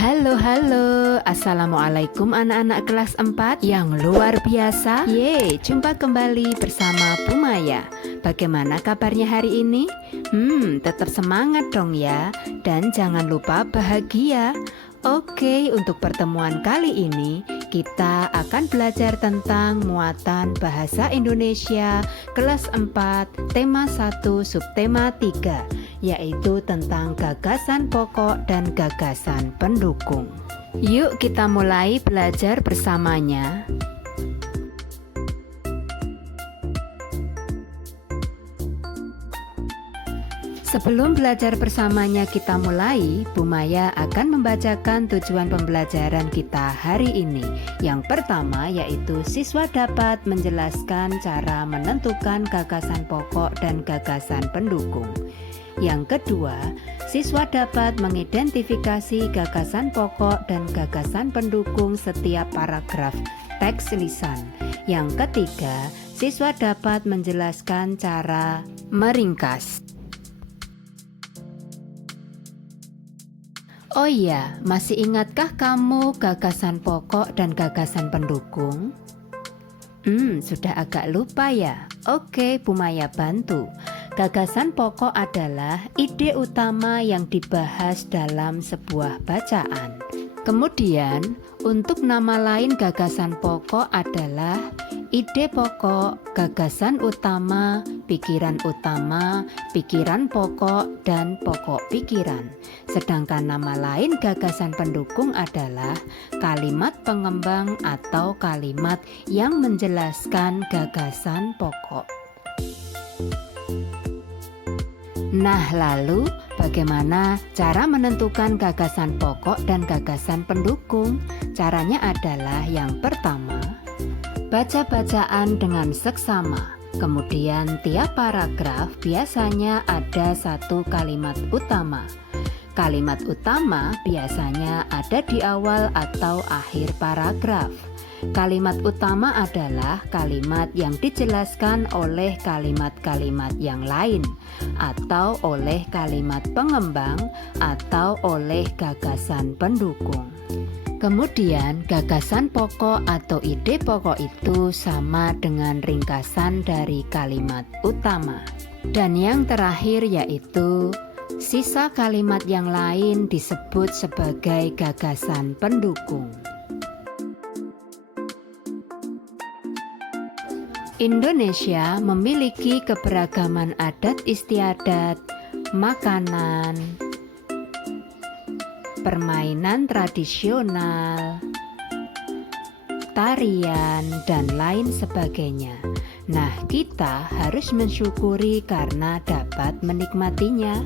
Halo, Assalamualaikum anak-anak kelas 4 yang luar biasa. Jumpa kembali bersama Bu Maya. Bagaimana kabarnya hari ini? Tetap semangat dong ya. Dan jangan lupa bahagia. Oke, untuk pertemuan kali ini kita akan belajar tentang muatan bahasa Indonesia kelas 4, tema 1, subtema 3, yaitu tentang gagasan pokok dan gagasan pendukung. Yuk kita mulai belajar bersamanya. Sebelum belajar bersamanya kita mulai, Bu Maya akan membacakan tujuan pembelajaran kita hari ini. Yang pertama yaitu siswa dapat menjelaskan cara menentukan gagasan pokok dan gagasan pendukung. Yang kedua, siswa dapat mengidentifikasi gagasan pokok dan gagasan pendukung setiap paragraf teks lisan. Yang ketiga, siswa dapat menjelaskan cara meringkas. Oh iya, masih ingatkah kamu gagasan pokok dan gagasan pendukung? Sudah agak lupa ya? Oke, Bu Maya bantu. Gagasan pokok adalah ide utama yang dibahas dalam sebuah bacaan. Kemudian, untuk nama lain gagasan pokok adalah ide pokok, gagasan utama, pikiran pokok, dan pokok pikiran. Sedangkan nama lain gagasan pendukung adalah kalimat pengembang atau kalimat yang menjelaskan gagasan pokok. Nah, lalu bagaimana cara menentukan gagasan pokok dan gagasan pendukung? Caranya adalah yang pertama, baca bacaan dengan seksama. Kemudian tiap paragraf biasanya ada satu kalimat utama. Kalimat utama biasanya ada di awal atau akhir paragraf. Kalimat utama adalah kalimat yang dijelaskan oleh kalimat-kalimat yang lain, atau oleh kalimat pengembang, atau oleh gagasan pendukung. Kemudian gagasan pokok atau ide pokok itu sama dengan ringkasan dari kalimat utama. Dan yang terakhir yaitu sisa kalimat yang lain disebut sebagai gagasan pendukung. Indonesia memiliki keberagaman adat istiadat, makanan, permainan tradisional, tarian, dan lain sebagainya. Nah, kita harus mensyukuri karena dapat menikmatinya.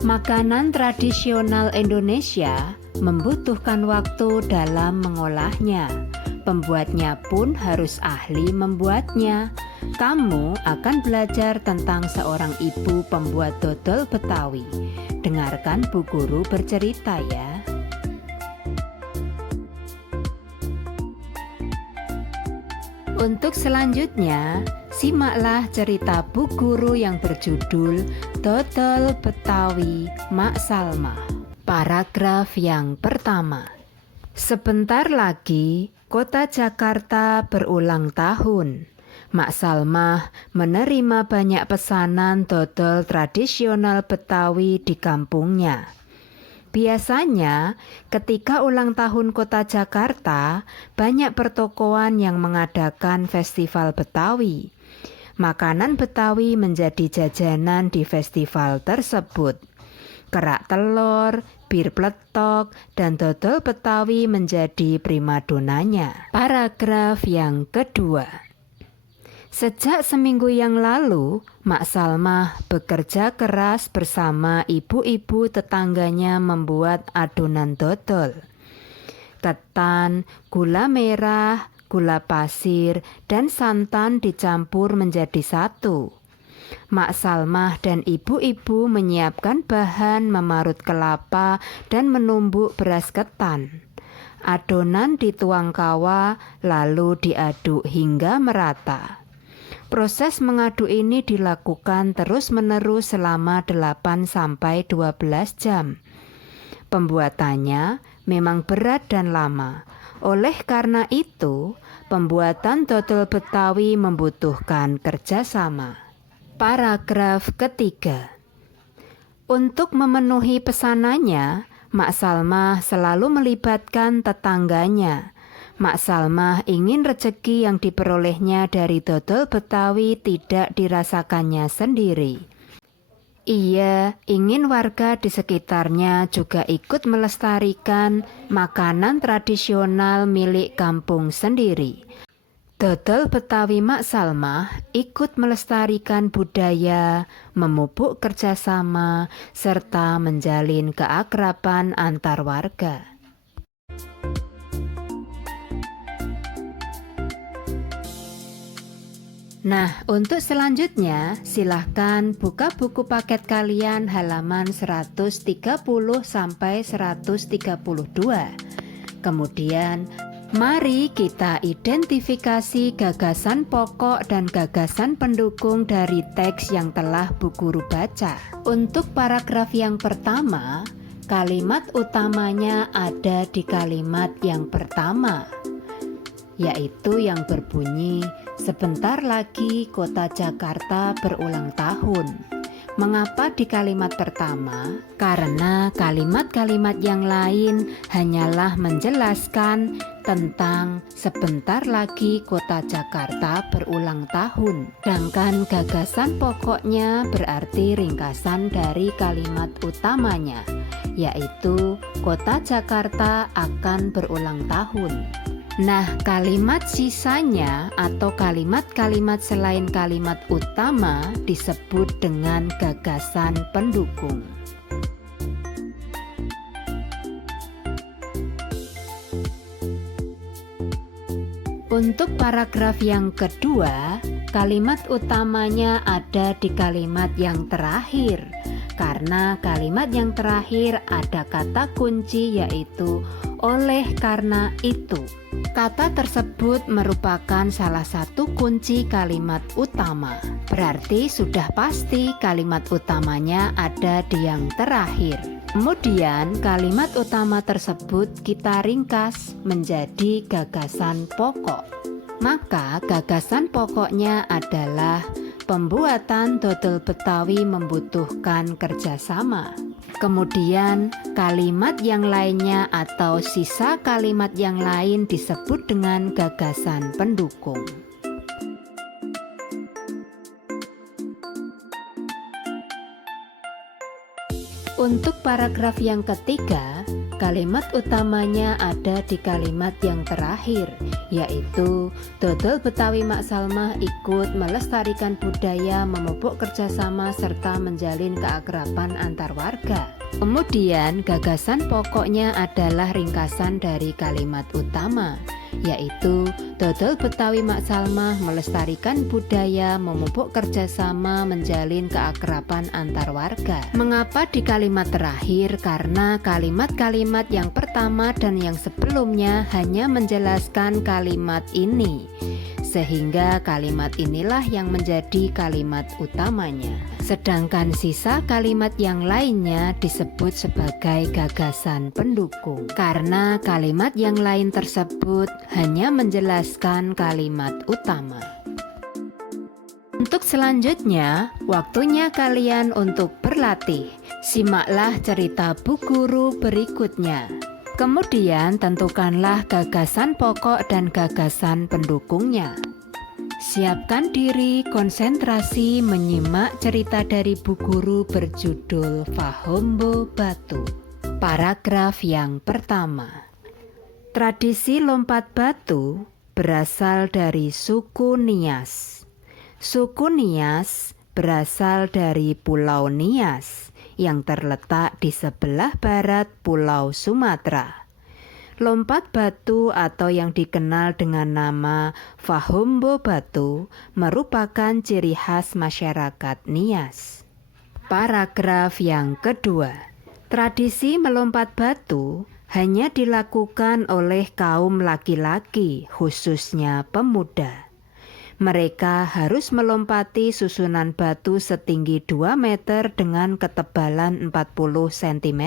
Makanan tradisional Indonesia membutuhkan waktu dalam mengolahnya. Pembuatnya pun harus ahli membuatnya. Kamu akan belajar tentang seorang ibu pembuat dodol Betawi. Dengarkan Bu Guru bercerita ya. Untuk selanjutnya, simaklah cerita Bu Guru yang berjudul Dodol Betawi Mak Salma. Paragraf yang pertama. Sebentar lagi, kota Jakarta berulang tahun. Mak Salmah menerima banyak pesanan dodol tradisional Betawi di kampungnya. Biasanya, ketika ulang tahun kota Jakarta, banyak pertokoan yang mengadakan festival Betawi. Makanan Betawi menjadi jajanan di festival tersebut. Kerak telur, bir pletok, dan dodol Betawi menjadi primadonanya. Paragraf yang kedua. Sejak seminggu yang lalu, Mak Salmah bekerja keras bersama ibu-ibu tetangganya membuat adonan dodol. Ketan, gula merah, gula pasir, dan santan dicampur menjadi satu. Mak Salmah dan ibu-ibu menyiapkan bahan memarut kelapa dan menumbuk beras ketan. Adonan dituang kawa lalu diaduk hingga merata. Proses mengadu ini dilakukan terus-menerus selama 8-12 jam. Pembuatannya memang berat dan lama. Oleh karena itu, pembuatan dodol Betawi membutuhkan kerjasama. Paragraf ketiga. Untuk memenuhi pesanannya, Mak Salmah selalu melibatkan tetangganya. Mak Salmah ingin rezeki yang diperolehnya dari dodol Betawi tidak dirasakannya sendiri. Ia ingin warga di sekitarnya juga ikut melestarikan makanan tradisional milik kampung sendiri. Dodol Betawi Mak Salmah ikut melestarikan budaya, memupuk kerjasama, serta menjalin keakraban antar warga. Nah, untuk selanjutnya silahkan buka buku paket kalian halaman 130 sampai 132. Kemudian, mari kita identifikasi gagasan pokok dan gagasan pendukung dari teks yang telah Bu Guru baca. Untuk paragraf yang pertama, kalimat utamanya ada di kalimat yang pertama, yaitu yang berbunyi, sebentar lagi kota Jakarta berulang tahun. Mengapa di kalimat pertama? Karena kalimat-kalimat yang lain hanyalah menjelaskan tentang sebentar lagi kota Jakarta berulang tahun. Sedangkan gagasan pokoknya berarti ringkasan dari kalimat utamanya, yaitu kota Jakarta akan berulang tahun. Nah, kalimat sisanya atau kalimat-kalimat selain kalimat utama disebut dengan gagasan pendukung. Untuk paragraf yang kedua, kalimat utamanya ada di kalimat yang terakhir. Karena kalimat yang terakhir ada kata kunci yaitu oleh karena itu. Kata tersebut merupakan salah satu kunci kalimat utama. Berarti sudah pasti kalimat utamanya ada di yang terakhir. Kemudian kalimat utama tersebut kita ringkas menjadi gagasan pokok. Maka gagasan pokoknya adalah pembuatan dodol Betawi membutuhkan kerjasama. Kemudian kalimat yang lainnya atau sisa kalimat yang lain disebut dengan gagasan pendukung. Untuk paragraf yang ketiga, kalimat utamanya ada di kalimat yang terakhir, yaitu dodol Betawi Mak Salmah ikut melestarikan budaya, memupuk kerjasama, serta menjalin keakraban antar warga. Kemudian gagasan pokoknya adalah ringkasan dari kalimat utama, yaitu dodol Betawi Mak Salmah melestarikan budaya, memupuk kerjasama, menjalin keakraban antar warga. Mengapa di kalimat terakhir? Karena kalimat-kalimat yang pertama dan yang sebelumnya hanya menjelaskan kalimat ini, sehingga kalimat inilah yang menjadi kalimat utamanya. Sedangkan sisa kalimat yang lainnya disebut sebagai gagasan pendukung, karena kalimat yang lain tersebut hanya menjelaskan kalimat utama. Untuk selanjutnya, waktunya kalian untuk berlatih. Simaklah cerita Bu Guru berikutnya. Kemudian tentukanlah gagasan pokok dan gagasan pendukungnya. Siapkan diri, konsentrasi menyimak cerita dari Bu Guru berjudul Fahombo Batu. Paragraf yang pertama. Tradisi lompat batu berasal dari suku Nias. Suku Nias berasal dari Pulau Nias yang terletak di sebelah barat Pulau Sumatera. Lompat batu atau yang dikenal dengan nama Fahombo Batu merupakan ciri khas masyarakat Nias. Paragraf yang kedua. Tradisi melompat batu hanya dilakukan oleh kaum laki-laki, khususnya pemuda. Mereka harus melompati susunan batu setinggi 2 meter dengan ketebalan 40 cm.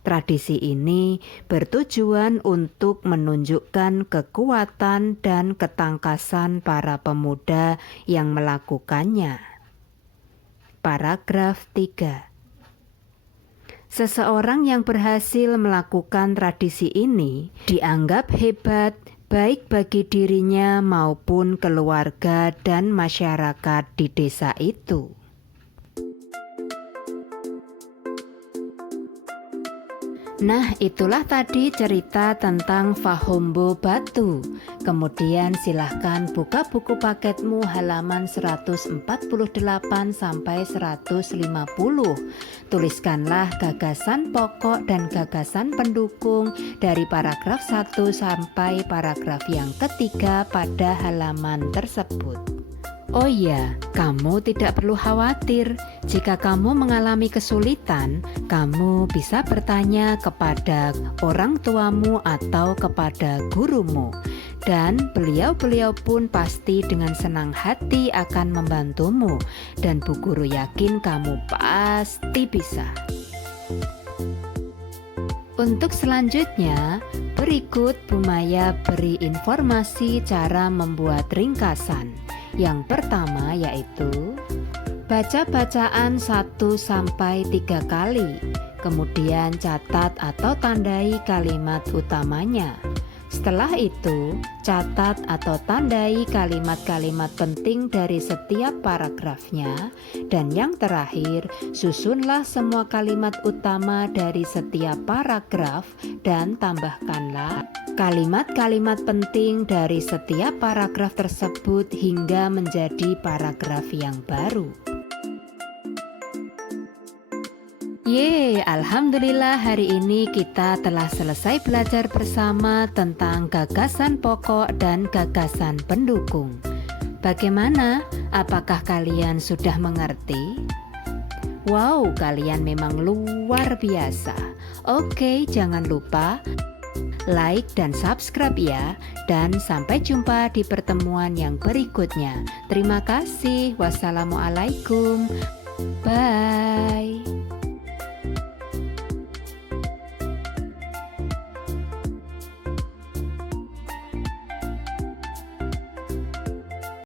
Tradisi ini bertujuan untuk menunjukkan kekuatan dan ketangkasan para pemuda yang melakukannya. Paragraf 3. Seseorang yang berhasil melakukan tradisi ini dianggap hebat baik bagi dirinya maupun keluarga dan masyarakat di desa itu. Nah, itulah tadi cerita tentang Fahombo Batu. Kemudian silahkan buka buku paketmu halaman 148 sampai 150. Tuliskanlah gagasan pokok dan gagasan pendukung dari paragraf 1 sampai paragraf yang ketiga pada halaman tersebut. Oh iya, kamu tidak perlu khawatir. Jika kamu mengalami kesulitan, kamu bisa bertanya kepada orang tuamu atau kepada gurumu. Dan beliau-beliau pun pasti dengan senang hati akan membantumu. Dan Bu Guru yakin kamu pasti bisa. Untuk selanjutnya, berikut Bu Maya beri informasi cara membuat ringkasan. Yang pertama yaitu baca bacaan 1-3 kali, kemudian catat atau tandai kalimat utamanya. Setelah itu, catat atau tandai kalimat-kalimat penting dari setiap paragrafnya. Dan yang terakhir, susunlah semua kalimat utama dari setiap paragraf dan tambahkanlah kalimat-kalimat penting dari setiap paragraf tersebut hingga menjadi paragraf yang baru. Yeay, alhamdulillah hari ini kita telah selesai belajar bersama tentang gagasan pokok dan gagasan pendukung. Bagaimana? Apakah kalian sudah mengerti? Wow, kalian memang luar biasa. Oke, jangan lupa like dan subscribe ya. Dan sampai jumpa di pertemuan yang berikutnya. Terima kasih. Wassalamualaikum. Bye.